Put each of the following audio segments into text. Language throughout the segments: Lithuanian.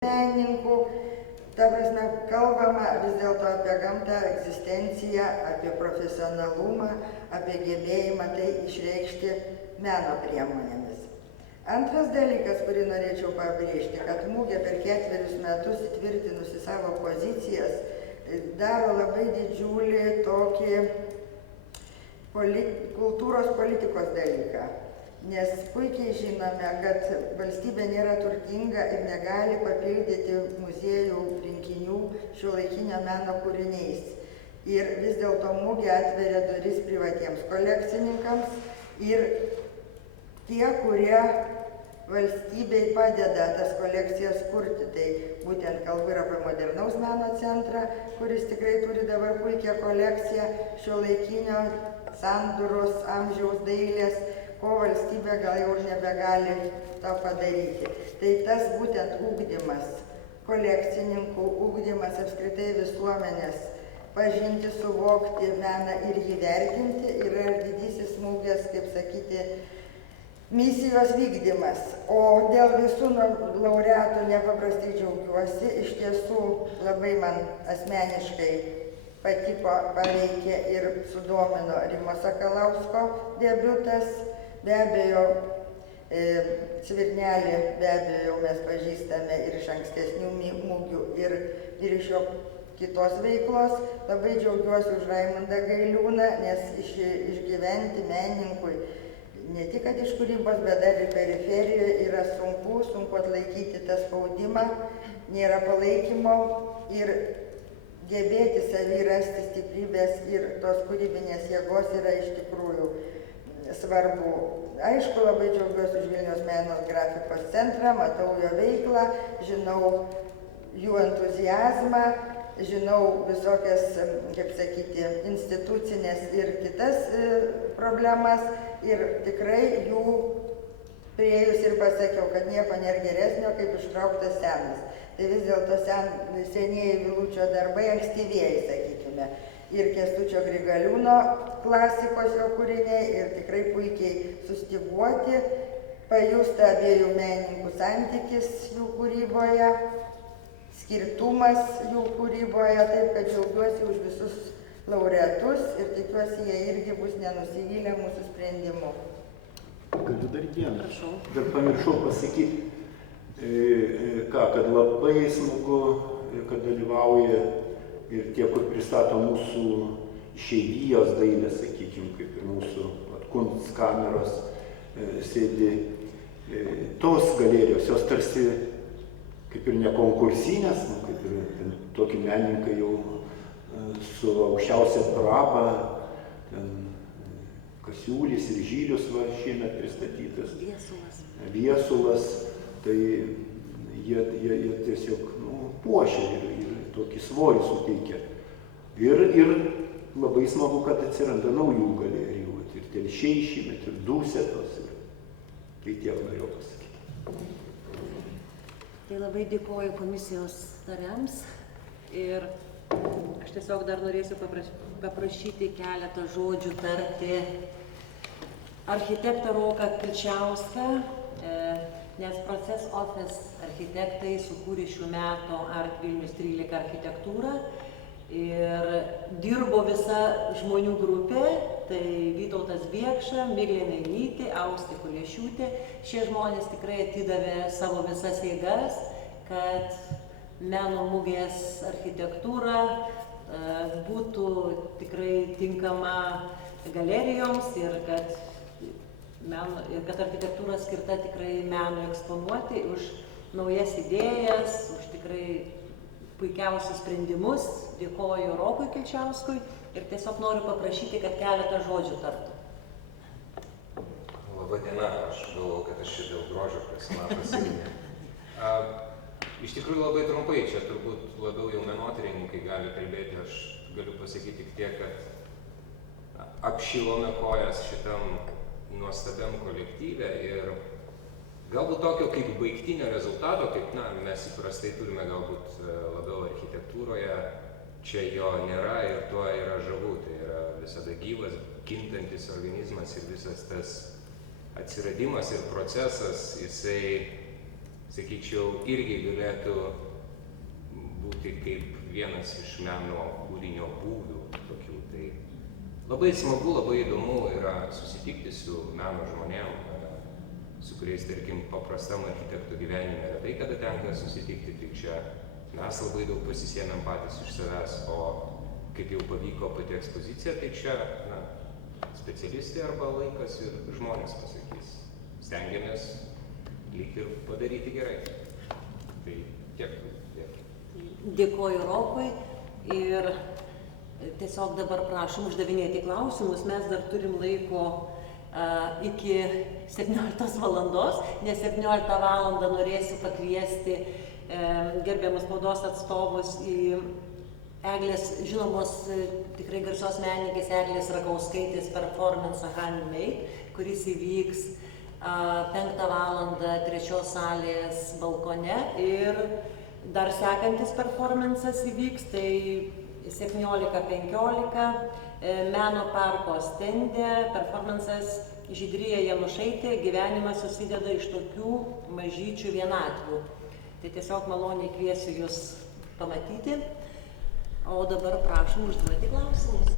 menininkų. Ta prasme, kalbama vis dėlto apie gamtą, egzistenciją, apie profesionalumą, apie gebėjimą tai išreikšti meno priemonėmis. Antras dalykas, kurį norėčiau pabrėžti, kad mugė per 4 metus įtvirtinusi savo pozicijas daro labai didžiulį tokį kultūros politikos dalyką. Nes puikiai žinome, kad valstybė nėra turtinga ir negali papildyti muziejų rinkinių šiuolaikinio meno kūriniais. Ir vis dėlto mugė atveria duris privatiems kolekcininkams ir tie, kurie valstybei padeda tas kolekcijas kurti. Tai būtent kalbu ir apie modernaus meno centrą, kuris tikrai turi dabar puikią kolekciją šiuolaikinio sandūros amžiaus dailės, ko valstybė gal jau nebegali to padaryti. Tai tas būtent ugdymas, kolekcininkų ugdymas apskritai visuomenės, pažinti, suvokti meną ir jį vertinti yra didysis mugės, kaip sakyti, misijos vykdymas. O dėl visų laureatų nepaprastai džiaugiuosi, iš tiesų labai man asmeniškai patiko, paveikė ir sudomino Rimo Sakalausko debiutas. Be abejo, Svirnelį be abejo mes pažįstame ir iš ankstesnių mugių ir iš jo kitos veiklos. Labai džiaugiuosi už Raimundą Gailiūną, nes išgyventi menininkui ne tik kad iš kūrybos, bet dar ir periferijoje yra sunku atlaikyti tą spaudimą, nėra palaikymo ir gebėti savy rasti stiprybės ir tos kūrybinės jėgos yra iš tikrųjų svarbu. Aišku, labai džiaugiuosi už Vilniaus meno grafikos centrą, matau jo veiklą, žinau jų entuziazmą, žinau visokias, kaip sakyti, institucinės ir kitas problemas ir tikrai jų priėjus ir pasakiau, kad nieko nėra geresnio, kaip ištrauktas senas. Tai vis dėlto senieji Vilučio darbai, ankstyvieji, sakykime. Ir Kęstučio Grigaliūno klasikos jo kūriniai ir tikrai puikiai sustyguoti, pajusta abiejų menininkų santykis jų kūryboje, skirtumas jų kūryboje, taip kad džiaugiuosi už visus laureatus ir tikiuosi, jie irgi bus nenusivylę mūsų sprendimu. Galiu dar dieną. Dar pamiršau pasakyti, kad labai smagu, kad dalyvauja ir tie, kur pristato mūsų išeivijos dailę, sakykime, kaip ir mūsų Kunstkameros sėdi tos galerijos, jos tarsi kaip ir nekonkursinės, kaip ir tokie menininkai jau su aukščiausia praba, Kasiulis ir Žylius va šiemet pristatytas. Viesulas, tai jie tiesiog puošia ir tokį svorį suteikia. Ir labai smagu, kad atsiranda naujų galerijų, ir Telšiai šiemet, ir Dusetos, tai tiek norėjau pasakyti. Tai labai dėkoju komisijos nariams ir aš tiesiog dar norėsiu paprašyti keletą žodžių tarti architektą Roką Kilčiauską, nes Proces Office architektai sukūrė šių metų Art Vilnius 13 architektūrą ir dirbo visa žmonių grupė, tai Vytautas Biekša, Miglė Nainytė, Austė Kuliešiūtė. Šie žmonės tikrai atidavė savo visas jėgas, kad meno mugės architektūra būtų tikrai tinkama galerijoms ir kad architektūra skirta tikrai meno eksponuoti, už naujas idėjas, už tikrai puikiausius sprendimus. Dėkoju Rokui Kilčiauskui ir tiesiog noriu paprašyti, kad keletą žodžių tartų. Labadiena, aš galvoju, kad aš čia dėl grožio pasimatęs. Iš tikrųjų labai trumpai, čia turbūt labiau jau menotyrininkai gali kalbėti, aš galiu pasakyti tik tiek, kad apšilome kojas šitam nuostabiam kolektyve ir galbūt tokio kaip baigtinio rezultato, kaip mes įprastai turime galbūt labiau architektūroje, čia jo nėra ir tuo yra žavu, tai yra visada gyvas, kintantis organizmas ir visas tas atsiradimas ir procesas, jisai sakyčiau, irgi galėtų būti kaip vienas iš meno kūrinio būvių tokių. Tai labai smagu, labai įdomu yra susitikti su meno žmonėm, su kuriais, tarkim, paprastam architektų gyvenime retai kada tenka susitikti, tai čia mes labai daug pasisėmėm patys iš savęs, o kaip jau pavyko pati ekspozicija, tai čia specialistai arba laikas ir žmonės pasakys. Stengiamės lyg ir padaryti gerai. Tai tiek. Dėkoju Rokui ir tiesiog dabar prašom uždavinėti klausimus. Mes dar turim laiko iki 17 valandos, nes 17 valandą norėsiu pakviesti gerbiamus spaudos atstovus į Eglės, žinomos tikrai garsios menininkės Eglės Rakauskaitės performance Handmade, kuris įvyks 5 valandą 3 salės balkone ir dar sekantis performances įvyks, tai 17:15 Meno parko stende performances Žydrija Janušaitė gyvenimas susideda iš tokių mažyčių vienatvių. Tai tiesiog maloniai kviesiu Jūs pamatyti. O dabar prašom užduoti klausimus.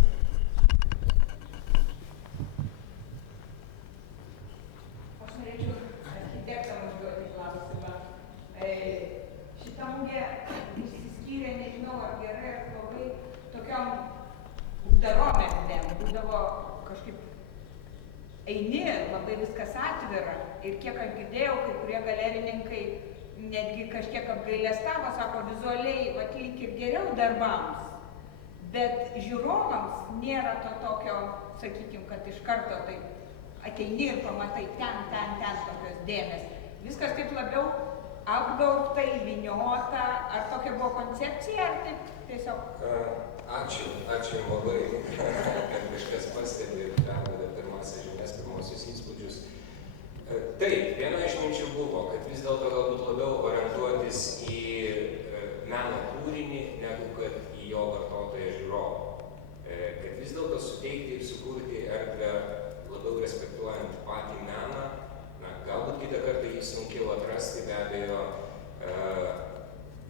Aš norėčiau architektam užduoti klausimą. Šita mugė išsiskyrė, nežinau, ar gerai, ar blogai, tokiom uždarom erdvėm. Būdavo kažkaip eini, labai viskas atvira. Ir kiek aš girdėjau, kai kurie galerininkai netgi kažkiek apgailestavo, sako, vizualiai, vat lyg ir geriau darbams, bet žiūrovams nėra to tokio, sakykim, kad iš karto taip ateini ir pamatai ten tokios dėmės. Viskas taip labiau apgaubta, įvyniota, ar tokia buvo koncepcija, ar taip tiesiog? Ačiū Jums labai, kad kažkas pastebi ir perduoda pirmasias žinias, pirmosius įspūdžius. Taip, viena iš minčių buvo, kad vis dėlto galbūt labiau orientuotis į meno kūrinį, negu kad į jo vartotoją žiūrovą. Kad vis dėlto suteikti ir sukurti erdvę labiau respektuojant patį meną. Galbūt kitą kartą jį sunkiau atrasti, be abejo,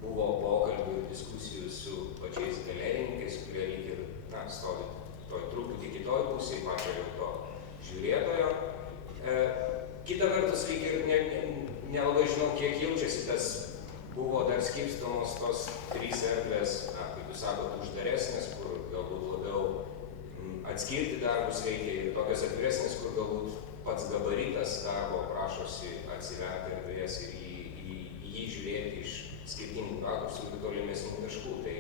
buvo pokalbių ir diskusijų su pačiais galerininkais, kurie lyg ir stovi toj truputį kitoj pusėje, pačio to žiūrėtojo. Kita vertus, lyg ir nelabai žinau, kiek jaučiasi tas, buvo dar skirstomos tos 3 erdvės, kaip Jūs sakot, uždaresnės, kur galbūt labiau atskirti darbus reikia, ir tokios atviresnės, kur galbūt pats gabaritas darbo prašosi atsiverti erdvės ir jį žiūrėti iš skirtingų rakursų ir tolimesnių taškų. Tai,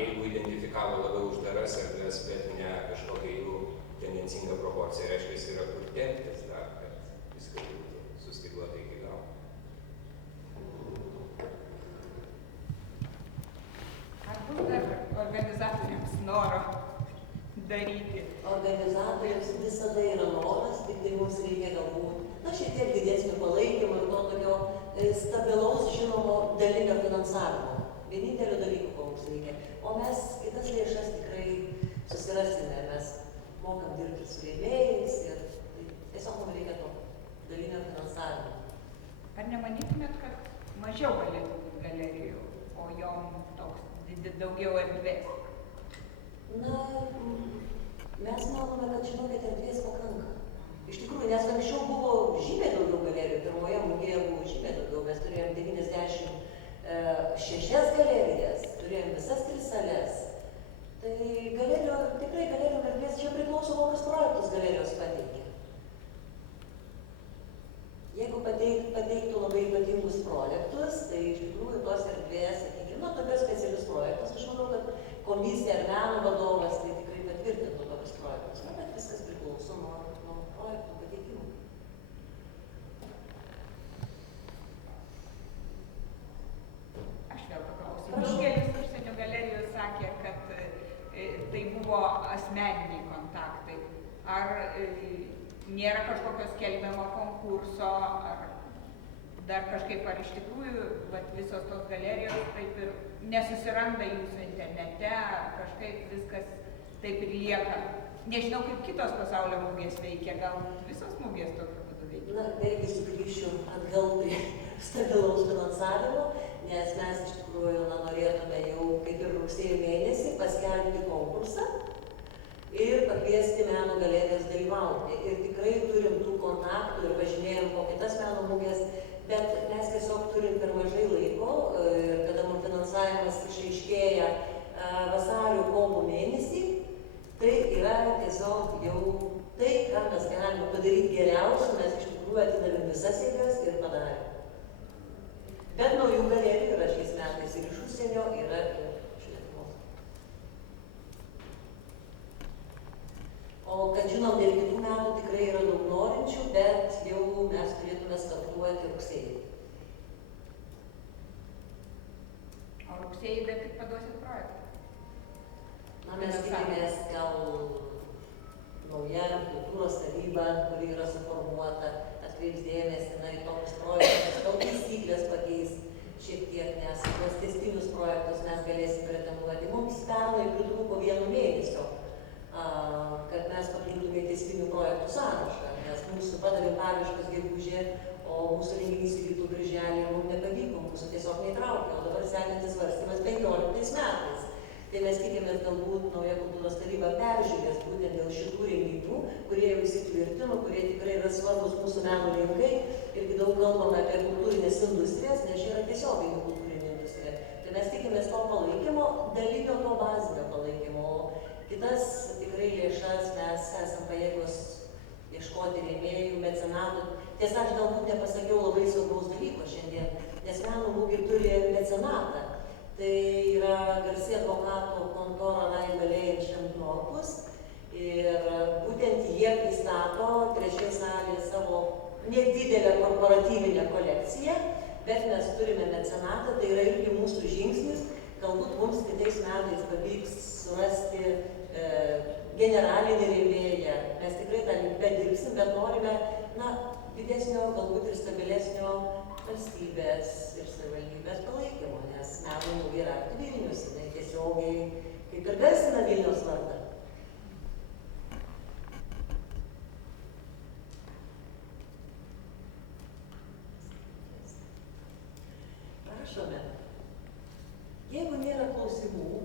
jeigu identifikavo labiau uždaras erdvės, bet ne kažkokia jų tendencinga proporcija, reiškia, yra kur temptis dar, kad viskas būtų sustiguota iki galo. Ar bus dar organizatoriams noro daryti? Organizatoriams visada yra noras, tik tai mums reikia galbūt, šiek tiek didesnio palaikymo ir to tokio stabilaus, žinomo, dalinio finansavimo. Vienintelio dalyko, ko mums reikia. O mes kitas lėšas tikrai susirasime, mes mokam dirbti su rėmėjais ir tiesiog mums reikia to dalinio finansavimo. Ar nemanytumėt, kad mažiau galėtų būti galerijų, o jom toks daugiau erdvės? Mes manome, kad žinokit, erdvės pakanka. Iš tikrųjų, nes anksčiau buvo žymiai daugiau galerijų, pirmoje mugėje buvo žymiai daugiau, mes turėjom 96 galerijas, turėjom visas 3 sales. Tai tikrai galerijų erdvės čia priklauso, kokius projektus galerijos pateikia. Jeigu pateiktų labai ypatingus projektus, tai iš tikrųjų tos erdvės, sakykime, tokios specialius projektus, aš manau, kad komisija ar meno vadovas tai tikrai patvirtintų tokius projektus, bet viskas priklauso nuo projektų pateikimų. Aš vėl paklausiu. Daugelis užsienio galerijų sakė, kad tai buvo asmeniniai kontaktai. Ar nėra kažkokio skelbiamo konkurso, ar dar kažkaip, ar iš tikrųjų visos tos galerijos taip ir nesusiranda jūsų internete, ar kažkaip viskas taip ir lieka. Nežinau, kaip kitos pasaulio mugės veikia, galbūt visos mugės tokiu būdu veikia. Vėlgi sugrįšiu atgal prie stabilaus finansavimo, nes mes iš tikrųjų norėtume jau kaip ir rugsėjo mėnesį paskelbti konkursą ir pakviesti meno galerijas dalyvauti. Ir tikrai turim tų kontaktų ir važinėjom po kitas meno mugės, bet mes tiesiog turim per mažai laiko ir kada mums finansavimas išaiškėja vasario kovo mėnesį, tai yra tiesiog jau tai, ką mes galime padaryti geriausia, mes iš tikrųjų atidavėm visas jėgas ir padarėm. Bet naujų galerijų yra šiais metais ir iš užsienio, yra ir iš Lietuvos. O kad žinom, dėl kitų metų tikrai yra daug norinčių, bet jau mes turėtume startuoti rugsėjį. O rugsėjį dar tik paduosit projektą? Na, mes tikimės gal nauja kultūros taryba, kuri yra suformuota, atkreips dėmesį į tokius projektus, gal taisyklės pakeis šiek tiek, nes tuos tęstinius projektus mes galėsim pretenduoti. Mums pernai pritrūko 1 mėnesio, kad mes pakliūtume į tęstinių projektų sąrašą, nes mūsų padavėm paraiškas gegužė, o mūsų renginys įvyko birželį ir mums nepavyko, mūsų tiesiog neįtraukė, o dabar sekantis svarstymas 15 metais. Tai mes tikimės galbūt nauja kultūros taryba peržiūrės būtent dėl šitų renginių, kurie jau įsitvirtino, kurie tikrai yra svarbus mūsų meno rinkai. Irgi daug kalbame apie kultūrinės industrijas, nes čia yra tiesioginė kultūrinė industrija. Tai mes tikimės to palaikymo, dalinio to bazinio palaikymo. Kitas tikrai lėšas mes esam pajėgos ieškoti rėmėjų, mecenatų. Tiesa, aš galbūt nepasakiau labai svarbaus dalyko šiandien, nes meno mugė turi mecenatą. Tai yra garsi advokatų kontora Laimėlėjant Šentnorkus ir būtent jie pristato 3 salėje savo nedidelę korporatyvinę kolekciją, bet mes turime mecenatą, tai yra irgi mūsų žingsnis, galbūt mums kitais metais pavyks surasti generalinį rėmėją. Mes tikrai tą linkme dirbsim, bet norime didesnio, galbūt ir stabilesnio valstybės ir savivaldybės palaikymo, nes meno mugė yra Vilnius, jinai tiesiogiai kaip ir garsina Vilniaus vardą. Prašome. Jeigu nėra klausimų,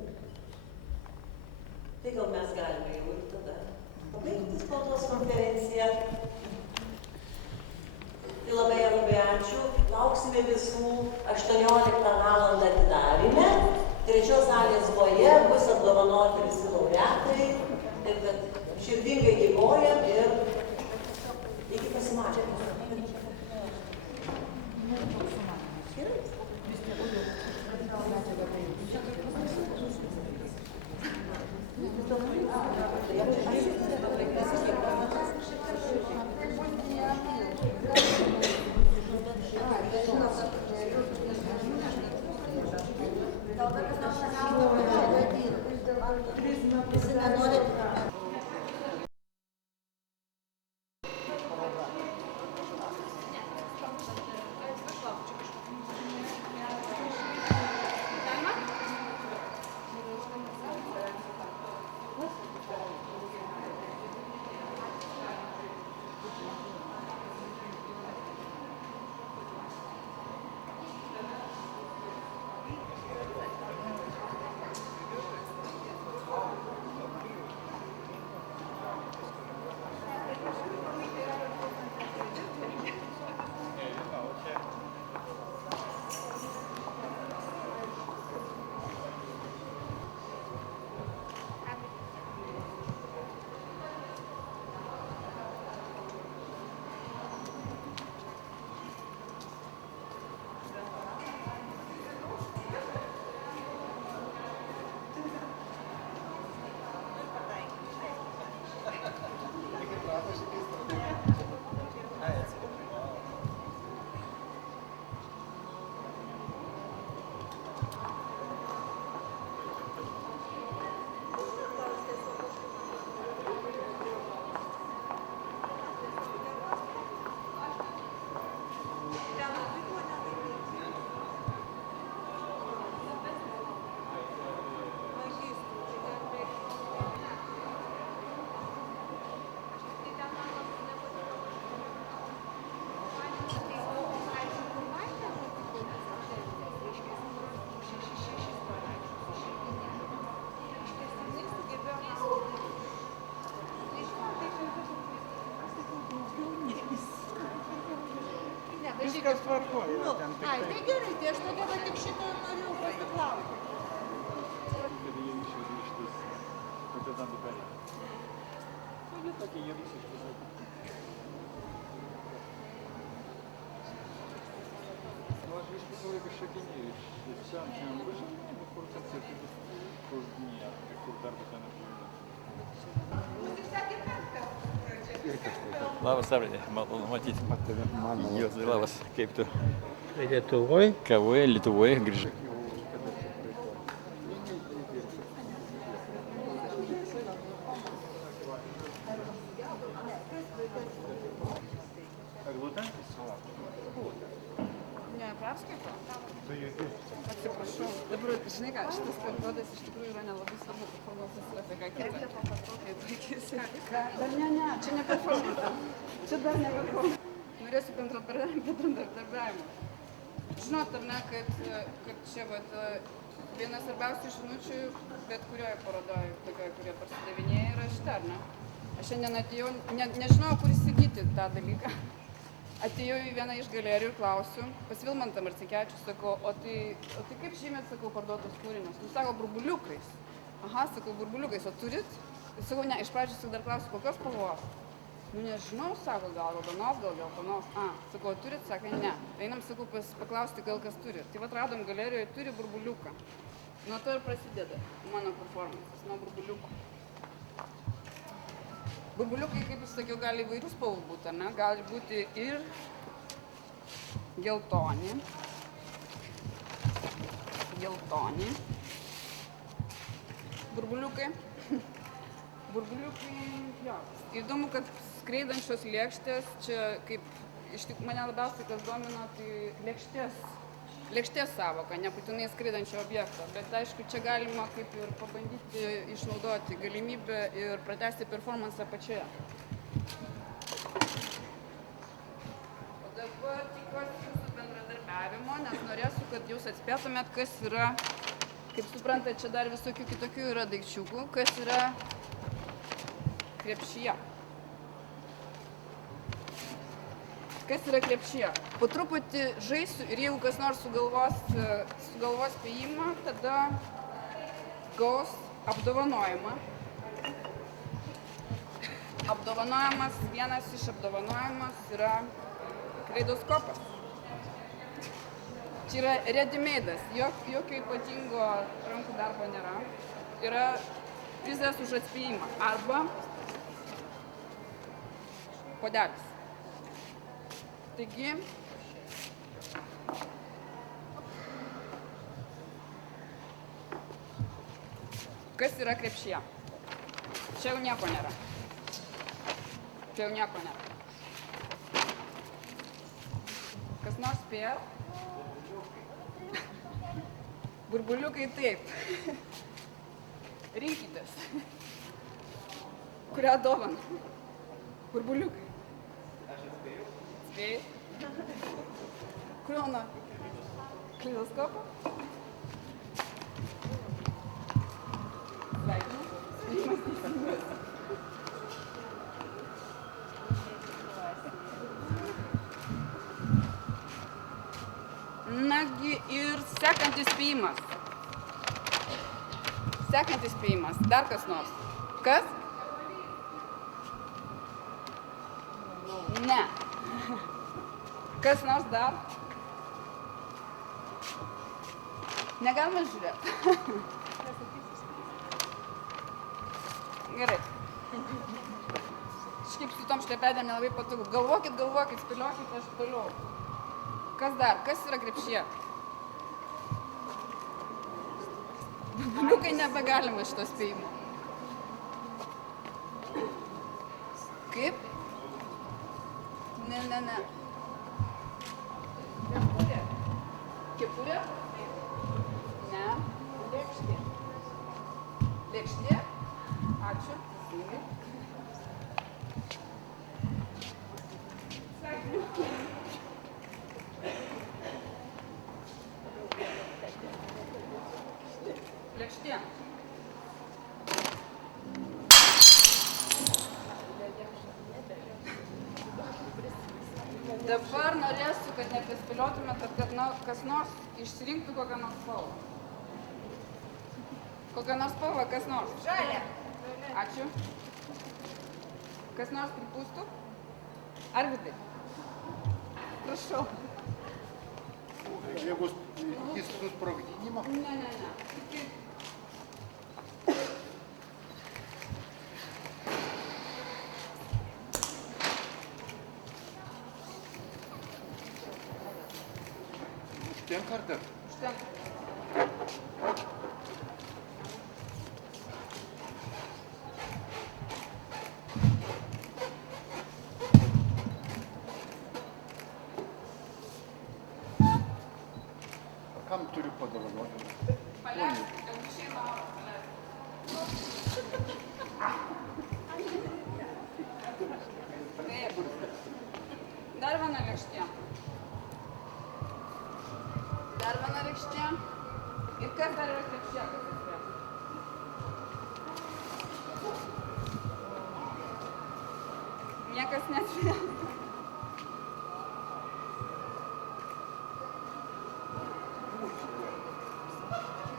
tai gal mes galime jau ir tada pabaigti spaudos konferenciją. Tai labai ačiū. Lauksime visų 18 valandą atidarime. 3 salės foje bus apdovanoti visi laureatai. Taip kad širdingai dėkojam ir iki pasimatymo. viskas tvarkoja. Ten tik Ai, tai, tai gerai, tai aš tada va tik šitą norėjau pasiklausti. kad jie išvežė šitus partizanų kariai. Tai jie tokie, jie visi išvažiuoja. Nu, aš iš visą laiką šakinėjau, iš sen šiandien važiavau, bet kur kas ir kur dnyje, kur darbo ten atvažiuoju. Labas, Arvydai, malonu matyti. Juozai, labas, kaip tu? Lietuvoje? Kavoje, Lietuvoje grįžai. Ne, perskaito? Atsiprašau. Dabar, žinai ką, šitas periodas iš tikrųjų yra nelabai svarbu, performansas yra apie ką kitą. Dar ne, čia ne performansas. Čia dar ne performansas. Norėsiu bendradarbiavimo. Žinot, ar ne, kad čia vat, viena svarbiausių žinučių, bet kurioje parodoje, tokioje, kurie parsidavinėja, yra šita, ar ne? Aš šiandien atėjau, nežinau, kur įsigyti tą dalyką. Atėjau į vieną iš galerijų ir klausiu, pas Vilmantą Marcinkevičių, sakau, o tai kaip žymėt, sakau, parduotus kūrinius? Nu, sako, burbuliukais. Aha, sakau, burbuliukais, o turit? Sakau, ne, iš pradžių dar klausiu, kokios spalvos? Nu, nežinau, sako, gal raudonos, gal geltonos. Sakau, turit? Sakai, ne. Einam, sakau, paklausti, gal kas turi. Tai vat radom galerijoje, turi burbuliuką. Nuo to ir prasideda mano performances, nuo burbuliukų. Burbuliukai, kaip jūs sakiau, gali įvairių spalvų būti, ar ne? Gali būti ir geltoni. Burbuliukai. Burbuliukai, jo. Įdomu, kad skraidančios lėkštės, čia kaip mane labiausiai kas domina, tai lėkštės savoka, nebūtinai skraidančio objekto, bet aišku, čia galima kaip ir pabandyti išnaudoti galimybę ir pratęsti performansą pačioje. O dabar tikiuosi jūsų bendradarbiavimo, nes norėsiu, kad jūs atspėtumėt, kas yra, kaip suprantate, čia dar visokių kitokių yra daikčiukų, kas yra krepšyje. Kas yra krepšyje? Po truputį žaisiu ir jeigu kas nors sugalvos spėjimą, tada gaus apdovanojimą. Vienas iš apdovanojimas yra kaleidoskopas. Čia yra ready-made'as, jokio ypatingo rankų darbo nėra. Yra prizas už atspėjimą arba puodelis. Taigi, kas yra krepšyje? Čia jau nieko nėra. Kas nors spėja? Burbuliukai taip. Rinkitės. Kurią dovaną? Burbuliukai. Spėjai? Kuriuo nori? Kaleidoskopą? Sveikinu. Nagi ir sekantis spėjimas. Dar kas nors? Kas? Ne. Kas nors dar? Negalima žiūrėti. Gerai. Kažkaip su tom šlepedėm nelabai patogu. Galvokit, spėliokit, aš toliau. Kas dar? Kas yra krepšyje? Burbuliukai nebegalima šito spėjimo. Kaip? Ne. Kepurė? Ne. Lėkštė? Ačiū. Lėkštė. Dabar norėsiu, kad neprispėliotumėt, kad kas nors išsirinktų kokią nors spalvą. Kokią nors spalvą, kas nors. Žalia. Ačiū. Kas nors pripūstų? Arvydai. Prašau. Čia bus susprogdinimo. Ne. Užtenka ar dar? Užtenka. Kam turiu padovanoti? Paleisk, kad išeina oras, paleisk. Taip. Dar viena lėkštė. Dar viena lėkštė. Ir kas dar yra krepšė, kas įspręs? Niekas neatspręs.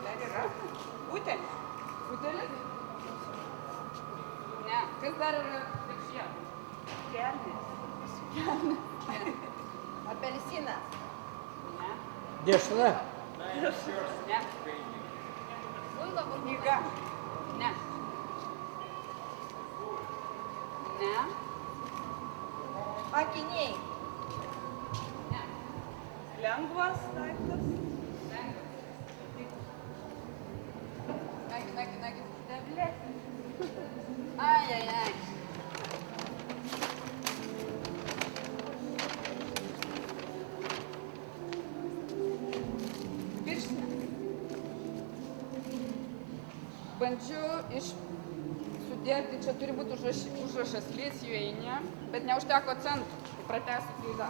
Dar yra. Butelis. Butelis? Ne. Kas dar yra krepšė? Kelnės. Apelsinas. Ne. Dešra. Ne. Knyga. Ne. Ne. Akiniai. Ne. Lengvas daiktas. Nagi. Ai. Pirštinė. Bandžiau sudėti, čia turi būti užrašas Licijų einė, bet neužteko centų, tai pratęsiu klaidą.